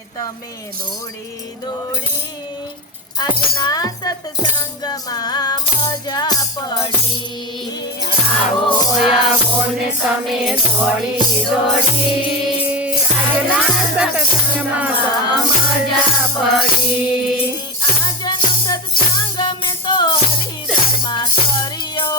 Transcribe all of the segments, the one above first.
તમે દોડી દોડી આજના સત્સંગમાં મજા પડી. આવો આવો ને તમે દોડી દોડી આજના સત્સંગમાં મજા પડી. આજનો સત્સંગ મેં તો હરિધર્મા કર્યો.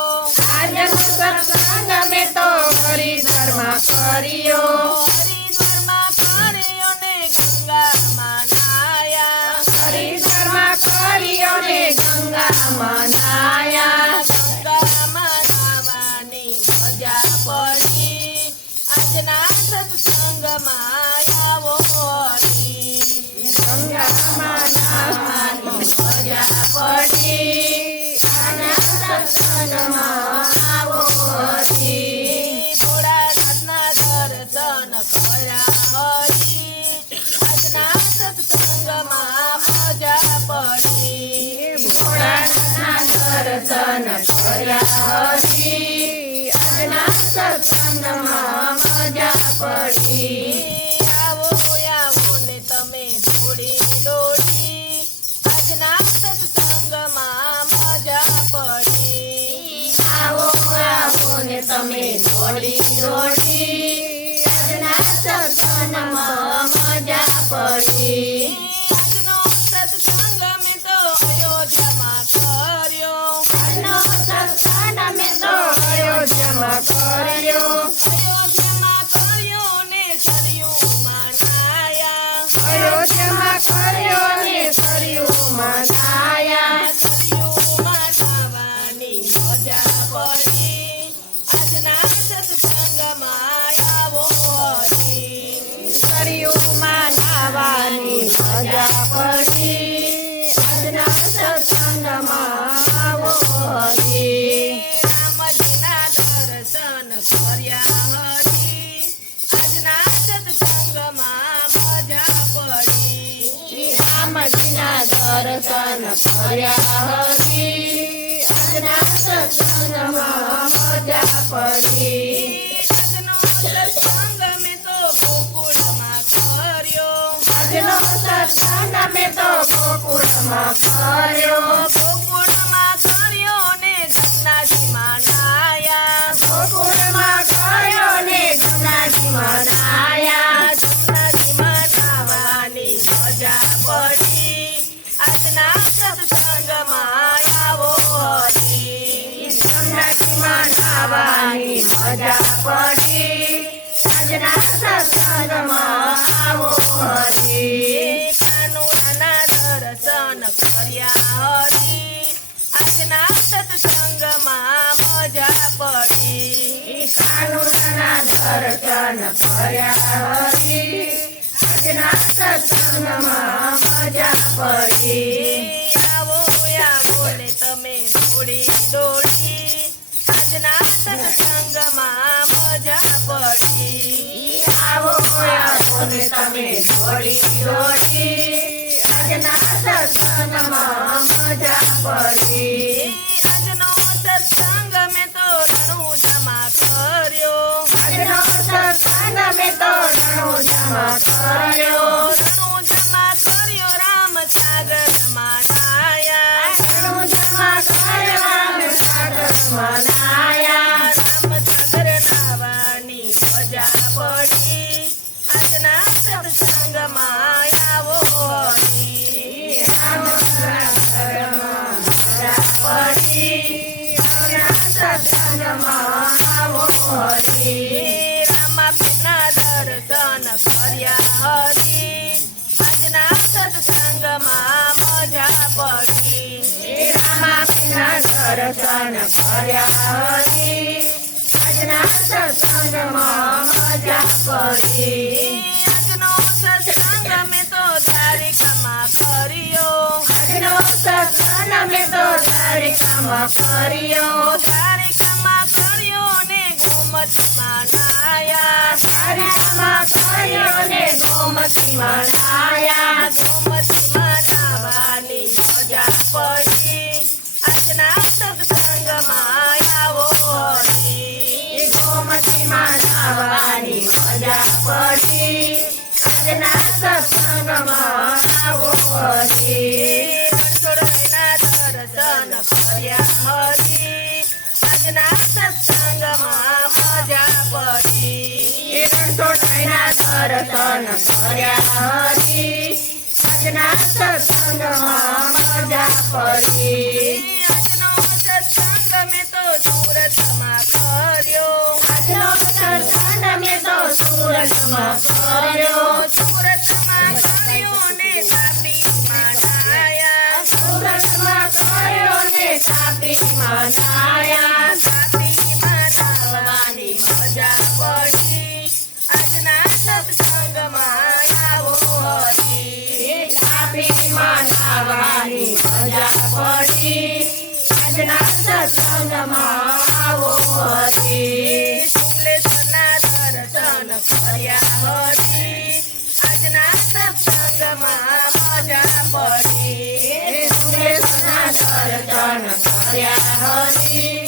આજનો સત્સંગ મેં તો હરિધર્મા કર્યો. હરિધર્મા કર્યો ને ગંગામાં નાયા. હરિધર્મા કર્યો ને ગંગામાં નાયા. ગંગામાં નાવાની મજા પડી. આજના સત્સંગમાં આવો હરી. ગંગામાં નાવાની મજા પડી. આજના સત્સંગમાં આવો હરી. ભોળાનાથના દર્શન કર્યા હરી. આજના સત્સંગમાં મજા પડી. ભોળાનાથના દર્શન કર્યા હરી. આજના સત્સંગમાં મજા પડી. આવો આવો ને તમે દોડી દોડી આજના સત્સંગમાં મજા પડી. આવો આવો ને તમે દોડી દોડી આજના સત્સંગમાં મજા પડી. આજનો સત્સંગ મેં તો અયોધ્યામાં કર્યો. આજનો સત્સંગ મેં તો અયોધ્યામાં કર્યો. અયોધ્યામાં કર્યો ને સરયુમાં નાયા. અયોધ્યામાં કર્યો ને સરયુમાં નાયા. સરયુમાં નાવાની મજા પડી. આજના સત્સંગમાં આવો હરી. સરયુમાં નાવાની મજા પડી. આજના સત્સંગમાં આવો હરી. રામજીના દર્શન કર્યા હરી. આજના સત્સંગમાં મજા પડી. રામજીના દર્શન કર્યા હરી. આજના સત્સંગમાં મજા પડી. આજનો સત્સંગ મેં તો ગોકુળમાં કર્યો. આજનો સત્સંગ મેં તો ગોકુળમાં કર્યો. ગોકુળમાં કર્યો ને જમનાજીમાં નાયા. ગોકુળમાં કર્યો ને ગંગાજીમાં નાયા. જમનાજીમાં નાવાની મજા પડી. આજના સત્સંગમાં આવો હરી. ગંગાજીમાં નાવાની મજા પડી. આજના સત્સંગમાં આવો હરી. કાનુડાના દર્શન કર્યા હરી. આજના સત્સંગમાં મજા પડી. કાનુડાના દર્શન કર્યા હરી. આજના સત્સંગમાં મજા પડી. આવો આવો ને તમે દોડી દોડી આજના સત્સંગમાં મજા પડી. આવો આવો ને તમે દોડી દોડી આજના સત્સંગમાં મજા પડી. આજનો સત્સંગ મેં તો રણુજામાં કર્યો. આજનો સત્સંગ મેં તો રણુજામાં કર્યો. રણુજામાં કર્યો રામસાગરમાં નાયા. રણુજામાં કર્યો રામસાગરમાં નાયા. રામસાગર નાવાની મજા પડી. આજના સત્સંગમાં આવો હરી. રામસાગરમાં મજા પડી. આજના સત્સંગમાં આવો હરી. રામાપીરના દર્શન કર્યા હરી. આજના સત્સંગમાં મજા પડી. રામાપીરના દર્શન કર્યા હરી. આજના સત્સંગમાં મજા પડી. આજનો સત્સંગ મેં તો દ્વારિકામાં કર્યો. આજનો સત્સંગ મેં તો દ્વારિકામાં કર્યો. દ્વારિકામાં કર્યો ને ગોમતીમાં નાયા. દ્વારિકામાં કર્યો ને ગોમતીમાં નાયા. ગોમતીમાં નાવાની મજા પડી. આજના સત્સંગમાં આવો હરી. ગોમતીમાં નાવાની મજા પડી. આજના સત્સંગમાં આવો હરી રણછોડરાયના દર્શન કર્યા હરી આજના સત્સંગમાં મજા પડી રણછોડરાયના દર્શન કર્યા હરી આજના સત્સંગમાં મજા પડી આજનો સત્સંગ મેં તો સુરતમાં કર્યો આજનો સત્સંગ મેં તો સુરતમાં કર્યો સુરતમાં કર્યો ને તાપીમાં ડાયા સુરતમાં કર્યો ને તાપીમાં નાયા તાપીમાં નાહવાની મજા પડી આજના સત્સંગમાં આવો હરી તાપીમાં નાવાની મજા પડી આજના સત્સંગમાં આવો હરી શુક્લેશ્વરના દર્શન કર્યા હરી આજના સત્સંગમાં મજા પડી સુરેશના દર્શન કર્યા હરી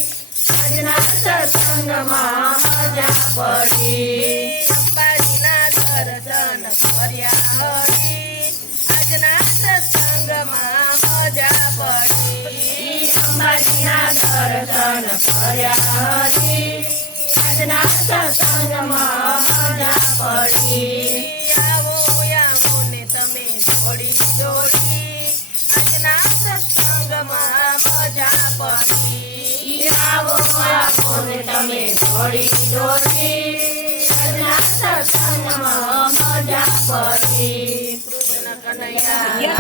આજના સત્સંગમાં મજા પડી અંબાજીના દર્શન કર્યા હરી આજના સત્સંગમાં મજા પડી અંબાજીના દર્શન કર્યા હરી આજના સત્સંગમાં મજા પડી આવો આવો ને તમે દોડી દોડી આજના સત્સંગમાં મજા પડી આવો આવો ને તમે દોડી દોડી આજના સત્સંગમાં મજા પડી કૃષ્ણ કનૈયા